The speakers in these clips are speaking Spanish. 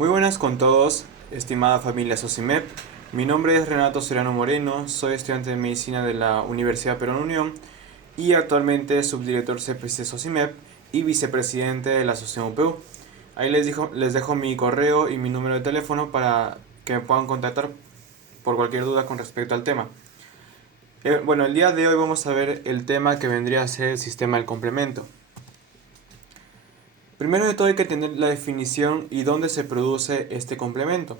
Muy buenas con todos, estimada familia SOCIMEP. Mi nombre es Renato Serrano Moreno, soy estudiante de medicina de la Universidad Perón Unión y actualmente subdirector CPC SOCIMEP y vicepresidente de la Asociación UPU. Ahí les dejo mi correo y mi número de teléfono para que me puedan contactar por cualquier duda con respecto al tema. Bueno, el día de hoy vamos a ver el tema que vendría a ser el sistema del complemento. Primero de todo hay que tener la definición y dónde se produce este complemento.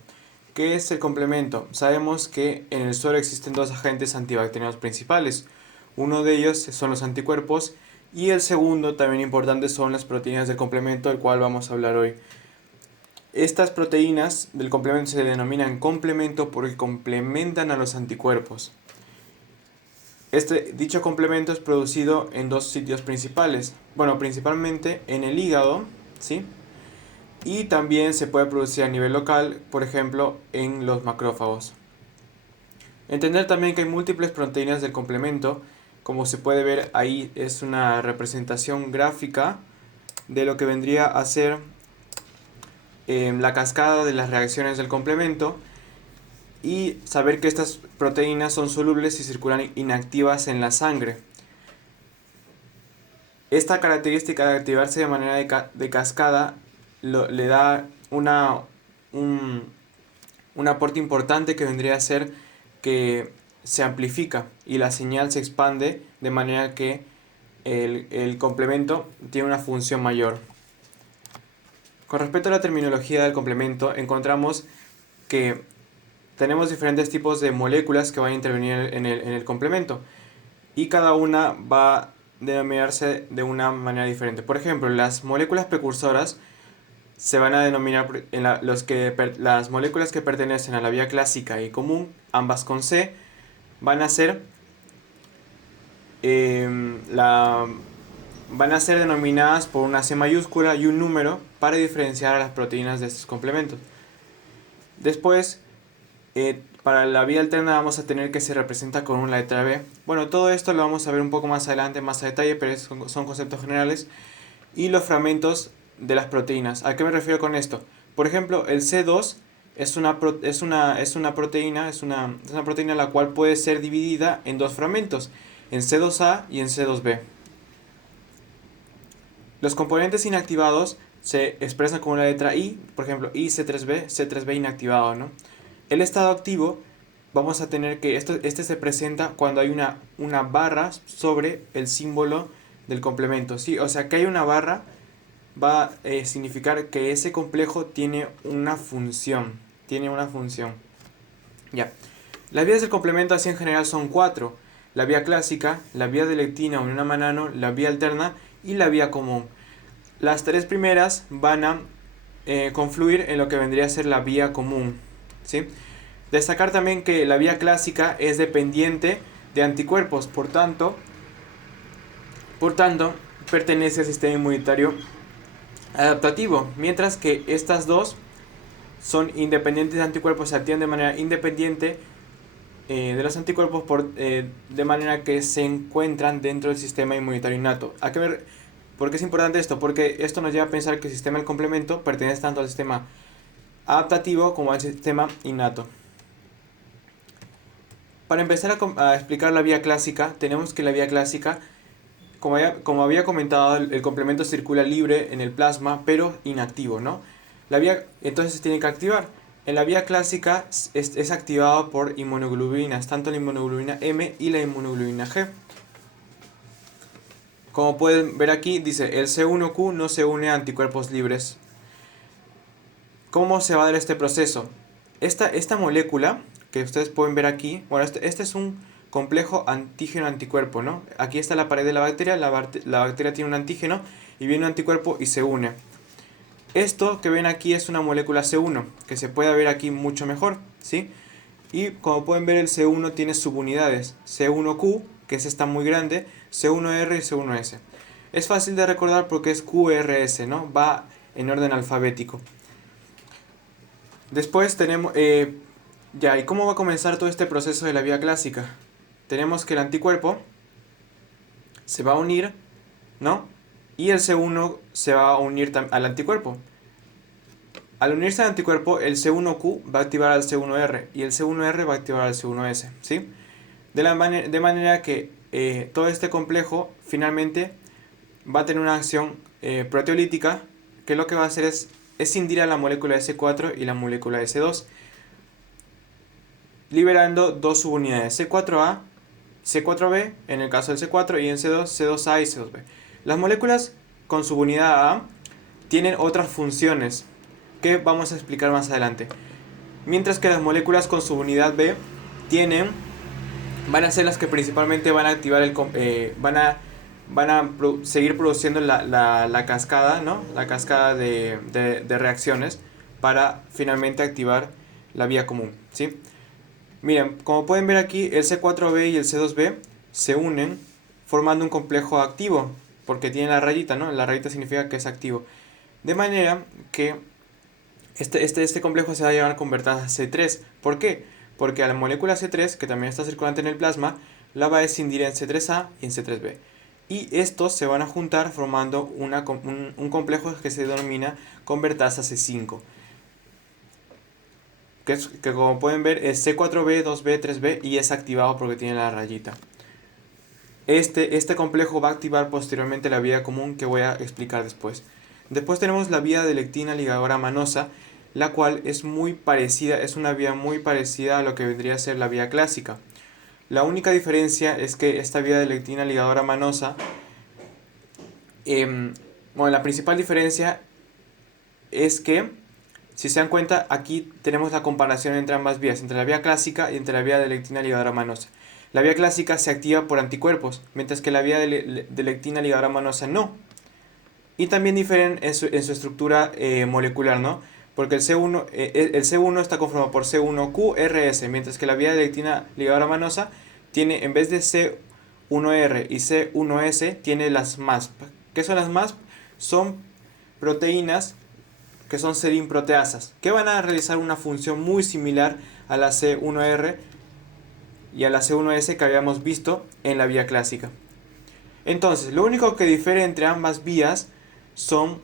¿Qué es el complemento? Sabemos que en el suelo existen dos agentes antibacterianos principales. Uno de ellos son los anticuerpos y el segundo, también importante, son las proteínas del complemento, del cual vamos a hablar hoy. Estas proteínas del complemento se denominan complemento porque complementan a los anticuerpos. Dicho complemento es producido en dos sitios principales. Bueno, principalmente en el hígado, ¿sí? Y también se puede producir a nivel local, por ejemplo, en los macrófagos. Entender también que hay múltiples proteínas del complemento, como se puede ver ahí es una representación gráfica de lo que vendría a ser la cascada de las reacciones del complemento y saber que estas proteínas son solubles y circulan inactivas en la sangre. Esta característica de activarse de manera de cascada le da un aporte importante que vendría a ser que se amplifica y la señal se expande de manera que el complemento tiene una función mayor. Con respecto a la terminología del complemento, encontramos que tenemos diferentes tipos de moléculas que van a intervenir en el complemento y cada una va a denominarse de una manera diferente. Por ejemplo, las moléculas precursoras se van a denominar las moléculas que pertenecen a la vía clásica y común, ambas con C, van a ser la van a ser denominadas por una C mayúscula y un número para diferenciar a las proteínas de estos complementos. Después, para la vía alterna vamos a tener que se representa con una letra B. Bueno, todo esto lo vamos a ver un poco más adelante, más a detalle, pero son conceptos generales. Y los fragmentos de las proteínas. ¿A qué me refiero con esto? Por ejemplo, el C2 es una proteína, es una proteína la cual puede ser dividida en dos fragmentos, en C2A y en C2B. Los componentes inactivados se expresan con la letra I, por ejemplo, IC3B, C3B inactivado, ¿no? El estado activo, vamos a tener que este se presenta cuando hay una barra sobre el símbolo del complemento, ¿sí? O sea, que hay una barra va a significar que ese complejo tiene una función. Tiene una función. Ya. Las vías del complemento así en general son cuatro. La vía clásica, la vía de lectina o unión a manano, la vía alterna y la vía común. Las tres primeras van a confluir en lo que vendría a ser la vía común. ¿Sí? Destacar también que la vía clásica es dependiente de anticuerpos, por tanto pertenece al sistema inmunitario adaptativo, mientras que estas dos son independientes de anticuerpos, se activan de manera independiente de los anticuerpos de manera que se encuentran dentro del sistema inmunitario innato. ¿Por qué es importante esto? Porque esto nos lleva a pensar que el sistema del complemento pertenece tanto al sistema adaptativo como al sistema innato. Para empezar a explicar la vía clásica, tenemos que la vía clásica, como había comentado, el complemento circula libre en el plasma, pero inactivo, ¿no? Entonces se tiene que activar. En la vía clásica es activado por inmunoglobulinas, tanto la inmunoglobulina M y la inmunoglobulina G. Como pueden ver aquí, dice, el C1Q no se une a anticuerpos libres. ¿Cómo se va a dar este proceso? Esta molécula que ustedes pueden ver aquí, bueno, este es un complejo antígeno-anticuerpo, ¿no? Aquí está la pared de la bacteria tiene un antígeno y viene un anticuerpo y se une. Esto que ven aquí es una molécula C1, que se puede ver aquí mucho mejor, ¿sí? Y como pueden ver el C1 tiene subunidades, C1Q, que es esta muy grande, C1R y C1S. Es fácil de recordar porque es QRS, ¿no? Va en orden alfabético. Después tenemos, ¿y cómo va a comenzar todo este proceso de la vía clásica? Tenemos que el anticuerpo se va a unir, ¿no? Y el C1 se va a unir al anticuerpo. Al unirse al anticuerpo, el C1Q va a activar al C1R y el C1R va a activar al C1S, ¿sí? De manera que todo este complejo finalmente va a tener una acción proteolítica, que lo que va a hacer es escindir a la molécula S4 y la molécula S2, liberando dos subunidades, C4A, C4B, en el caso del C4, y en C2, C2A y C2B. Las moléculas con subunidad A tienen otras funciones que vamos a explicar más adelante. Mientras que las moléculas con subunidad B van a ser las que principalmente van a activar seguir produciendo la cascada, ¿no? La cascada de reacciones para finalmente activar la vía común, ¿sí? Miren, como pueden ver aquí, el C4B y el C2B se unen formando un complejo activo, porque tiene la rayita, ¿no? La rayita significa que es activo. De manera que este complejo se va a llamar convertasa C3. ¿Por qué? Porque a la molécula C3, que también está circulante en el plasma, la va a escindir en C3A y en C3B. Y estos se van a juntar formando un complejo que se denomina convertasa C5. Que como pueden ver es C4B, 2B, 3B y es activado porque tiene la rayita. Este complejo va a activar posteriormente la vía común que voy a explicar después. Después tenemos la vía de lectina ligadora manosa, la cual es muy parecida, es una vía muy parecida a lo que vendría a ser la vía clásica. La única diferencia es que esta vía de lectina ligadora manosa, bueno, la principal diferencia es que, si se dan cuenta, aquí tenemos la comparación entre ambas vías, entre la vía clásica y entre la vía de lectina ligadora manosa. La vía clásica se activa por anticuerpos, mientras que la vía de lectina ligadora manosa no. Y también difieren en su estructura molecular, ¿no? Porque el C1 está conformado por C1QRS, mientras que la vía de lectina ligadora manosa tiene, en vez de C1R y C1S, tiene las MASP. ¿Qué son las MASP? Son proteínas que son serinproteasas, que van a realizar una función muy similar a la C1R y a la C1S que habíamos visto en la vía clásica. Entonces, lo único que difiere entre ambas vías son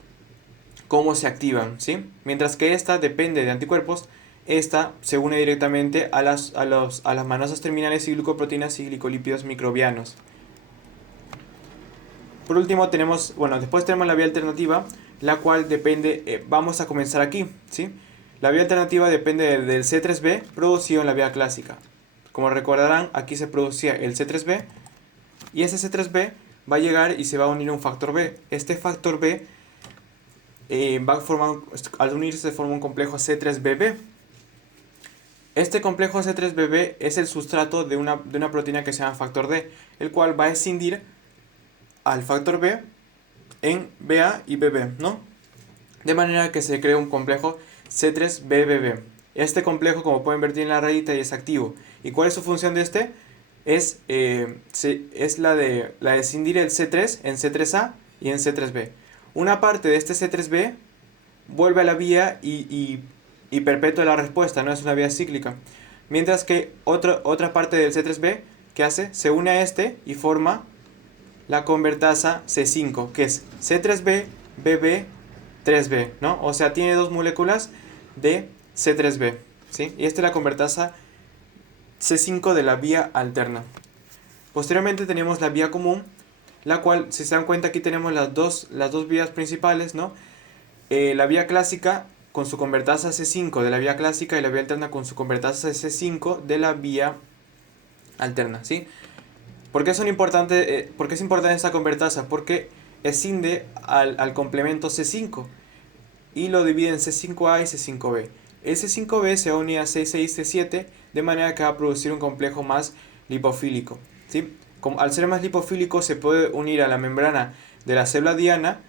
cómo se activan, ¿sí? Mientras que esta depende de anticuerpos, esta se une directamente a las manosas terminales y glucoproteínas y glicolípidos microbianos. Por último después tenemos la vía alternativa, la cual depende, vamos a comenzar aquí, ¿sí? La vía alternativa depende del C3B producido en la vía clásica. Como recordarán, aquí se producía el C3B y ese C3B va a llegar y se va a unir a un factor B. Este factor B al unirse se forma un complejo C3BB. Este complejo C3BB es el sustrato de una proteína que se llama factor D, el cual va a escindir al factor B en BA y BB, ¿no? De manera que se crea un complejo C3BBB. Este complejo, como pueden ver, tiene la rayita y es activo. ¿Y cuál es su función de este? Es la de escindir el C3 en C3A y en C3B. Una parte de este C3B vuelve a la vía y perpetúa la respuesta, no es una vía cíclica. Mientras que otra parte del C3B, ¿qué hace? Se une a este y forma la convertasa C5, que es C3B, BB, 3B, ¿no? O sea, tiene dos moléculas de C3B, ¿sí? Y esta es la convertasa C5 de la vía alterna. Posteriormente tenemos la vía común, la cual, si se dan cuenta, aquí tenemos las dos vías principales, ¿no? La vía clásica con su convertasa C5 de la vía clásica y la vía alterna con su convertasa C5 de la vía alterna, ¿sí? ¿Por qué es importante esta convertasa? Porque escinde al complemento C5 y lo divide en C5A y C5B. El C5B se va a unir a C6 y C7 de manera que va a producir un complejo más lipofílico, ¿sí? Al ser más lipofílico se puede unir a la membrana de la célula diana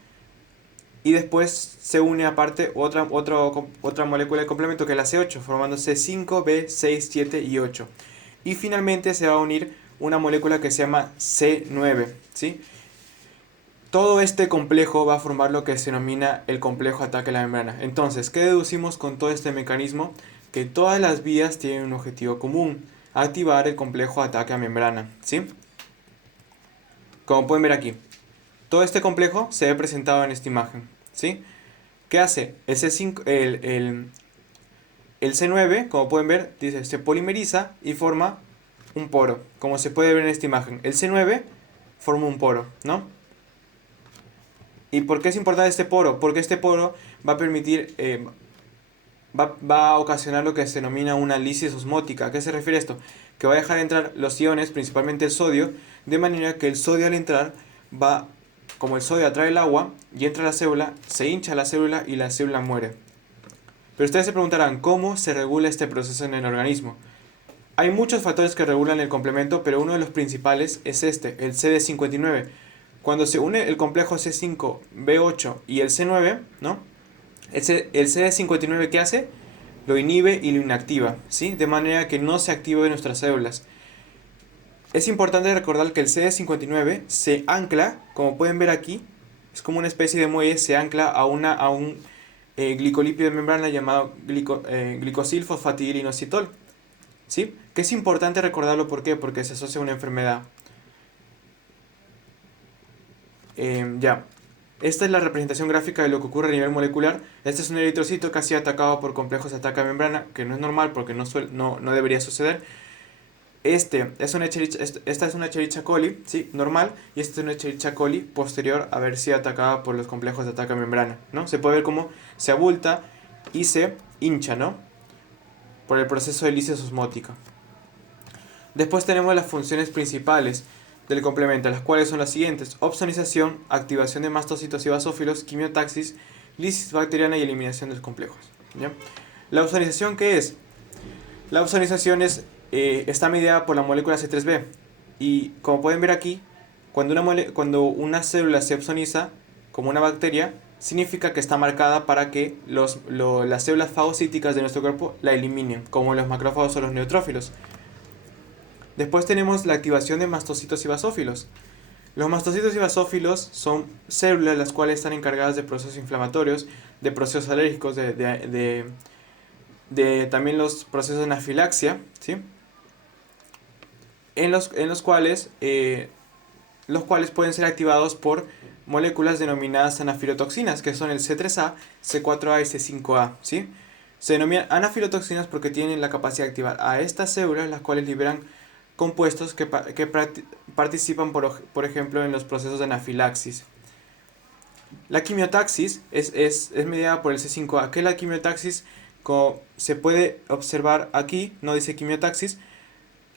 y después se une aparte otra molécula de complemento que es la C8, formando C5, B, 6, 7 y 8. Y finalmente se va a unir una molécula que se llama C9, ¿sí? Todo este complejo va a formar lo que se denomina el complejo ataque a la membrana. Entonces, ¿qué deducimos con todo este mecanismo? Que todas las vías tienen un objetivo común, activar el complejo ataque a membrana, ¿sí? Como pueden ver aquí, todo este complejo se ve presentado en esta imagen, ¿sí? ¿Qué hace? El C9, como pueden ver, dice, se polimeriza y forma un poro, como se puede ver en esta imagen. El C9 forma un poro, ¿no? ¿Y por qué es importante este poro? Porque este poro va a permitir, va a ocasionar lo que se denomina una lisis osmótica. ¿A qué se refiere esto? Que va a dejar entrar los iones, principalmente el sodio, de manera que el sodio al entrar va, como el sodio atrae el agua y entra a la célula, se hincha la célula y la célula muere. Pero ustedes se preguntarán, ¿cómo se regula este proceso en el organismo? Hay muchos factores que regulan el complemento, pero uno de los principales es este, el CD59. Cuando se une el complejo C5B8 y el C9, ¿no? El CD59, ¿qué hace? Lo inhibe y lo inactiva, ¿sí? De manera que no se active en nuestras células. Es importante recordar que el CD59 se ancla, como pueden ver aquí, es como una especie de muelle, se ancla a un glicolípido de membrana llamado glicosilfosfatidilinositol, ¿sí? Que es importante recordarlo, ¿por qué? Porque se asocia a una enfermedad. Ya. Esta es la representación gráfica de lo que ocurre a nivel molecular. Este es un eritrocito que ha sido atacado por complejos de ataque a membrana, que no es normal porque no debería suceder. Esta es una Escherichia coli, ¿sí? Normal, y esta es una Escherichia coli posterior a haber sido atacada por los complejos de ataque a membrana, ¿no? Se puede ver cómo se abulta y se hincha, ¿no? Por el proceso de lisis osmótica. Después tenemos las funciones principales del complemento, las cuales son las siguientes: opsonización, activación de mastocitos y basófilos, quimiotaxis, lisis bacteriana y eliminación de los complejos, ¿ya? ¿La opsonización qué es? La opsonización está mediada por la molécula C3b y, como pueden ver aquí, cuando una célula se opsoniza, como una bacteria, significa que está marcada para que las células fagocíticas de nuestro cuerpo la eliminen, como los macrófagos o los neutrófilos. Después tenemos la activación de mastocitos y basófilos. Los mastocitos y basófilos son células las cuales están encargadas de procesos inflamatorios, de procesos alérgicos, de también los procesos de anafilaxia, ¿sí? En los cuales pueden ser activados por moléculas denominadas anafilotoxinas, que son el C3A, C4A y C5A, ¿sí? Se denominan anafilotoxinas porque tienen la capacidad de activar a estas células, las cuales liberan compuestos que participan, por ejemplo, en los procesos de anafilaxis. La quimiotaxis es mediada por el C5A. ¿Qué es la quimiotaxis? Como se puede observar aquí, no dice quimiotaxis,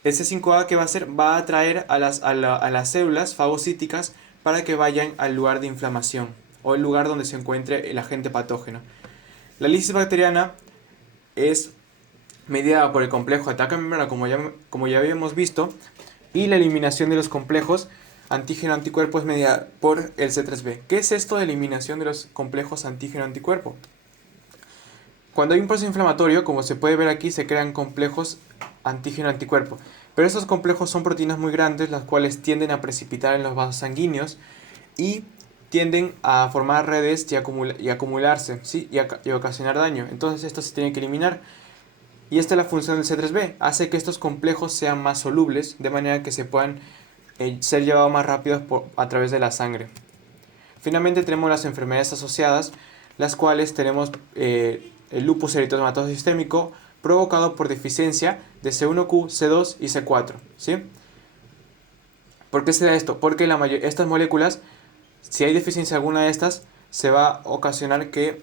el C5A que va a hacer, va a atraer a las células fagocíticas para que vayan al lugar de inflamación o el lugar donde se encuentre el agente patógeno. La lisis bacteriana es mediada por el complejo de ataque a membrana, como ya habíamos visto, y la eliminación de los complejos antígeno-anticuerpo es mediada por el C3b. ¿Qué es esto de eliminación de los complejos antígeno-anticuerpo? Cuando hay un proceso inflamatorio, como se puede ver aquí, se crean complejos antígeno-anticuerpo. Pero estos complejos son proteínas muy grandes, las cuales tienden a precipitar en los vasos sanguíneos y tienden a formar redes y acumularse, ¿sí? y ocasionar daño. Entonces esto se tiene que eliminar. Y esta es la función del C3b. Hace que estos complejos sean más solubles, de manera que se puedan ser llevados más rápido a través de la sangre. Finalmente tenemos las enfermedades asociadas, las cuales tenemos el lupus eritematoso sistémico provocado por deficiencia de C1q, C2 y C4, ¿sí? ¿Por qué se da esto? Porque estas moléculas, si hay deficiencia alguna de estas, se va a ocasionar que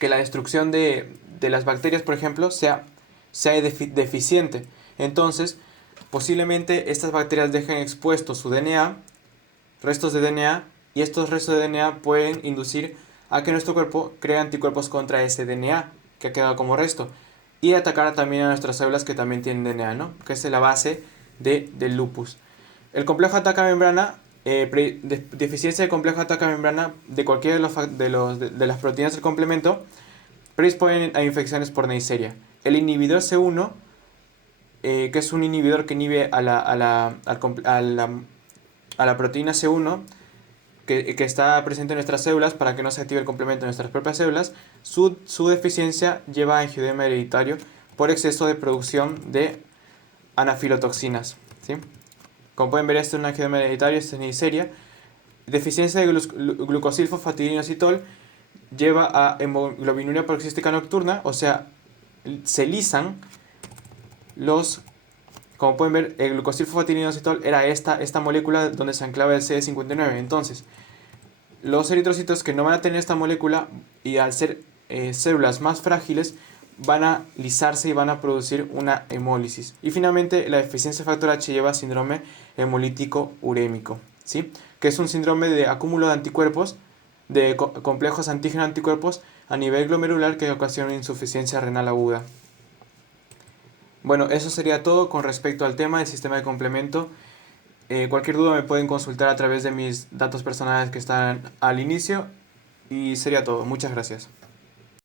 la destrucción de las bacterias, por ejemplo, sea deficiente. Entonces, posiblemente estas bacterias dejen expuesto su DNA, restos de DNA, y estos restos de DNA pueden inducir a que nuestro cuerpo cree anticuerpos contra ese DNA que ha quedado como resto y atacar también a nuestras células que también tienen DNA, ¿no? Que es la base del lupus. El complejo de ataque a membrana, deficiencia de complejo de ataque a membrana de cualquiera de las proteínas del complemento predisponen a infecciones por Neisseria. El inhibidor C1, que es un inhibidor que inhibe a la proteína C1, que está presente en nuestras células para que no se active el complemento de nuestras propias células, su deficiencia lleva a angioedema hereditario por exceso de producción de anafilotoxinas, ¿sí? Como pueden ver, esto es un angioedema hereditario, esto es Neisseria. Deficiencia de glucosilfosfatidilinositol lleva a hemoglobinuria paroxística nocturna, o sea, se lisan los, como pueden ver, el glucosilfosfatidinoacetol era esta molécula donde se anclaba el CD59. Entonces, los eritrocitos que no van a tener esta molécula y al ser células más frágiles, van a lisarse y van a producir una hemólisis. Y finalmente, la deficiencia de factor H lleva a síndrome hemolítico urémico, ¿sí? Que es un síndrome de acúmulo de anticuerpos, de complejos antígeno-anticuerpos a nivel glomerular que ocasiona insuficiencia renal aguda. Bueno, eso sería todo con respecto al tema del sistema de complemento. Cualquier duda me pueden consultar a través de mis datos personales que están al inicio y sería todo. Muchas gracias.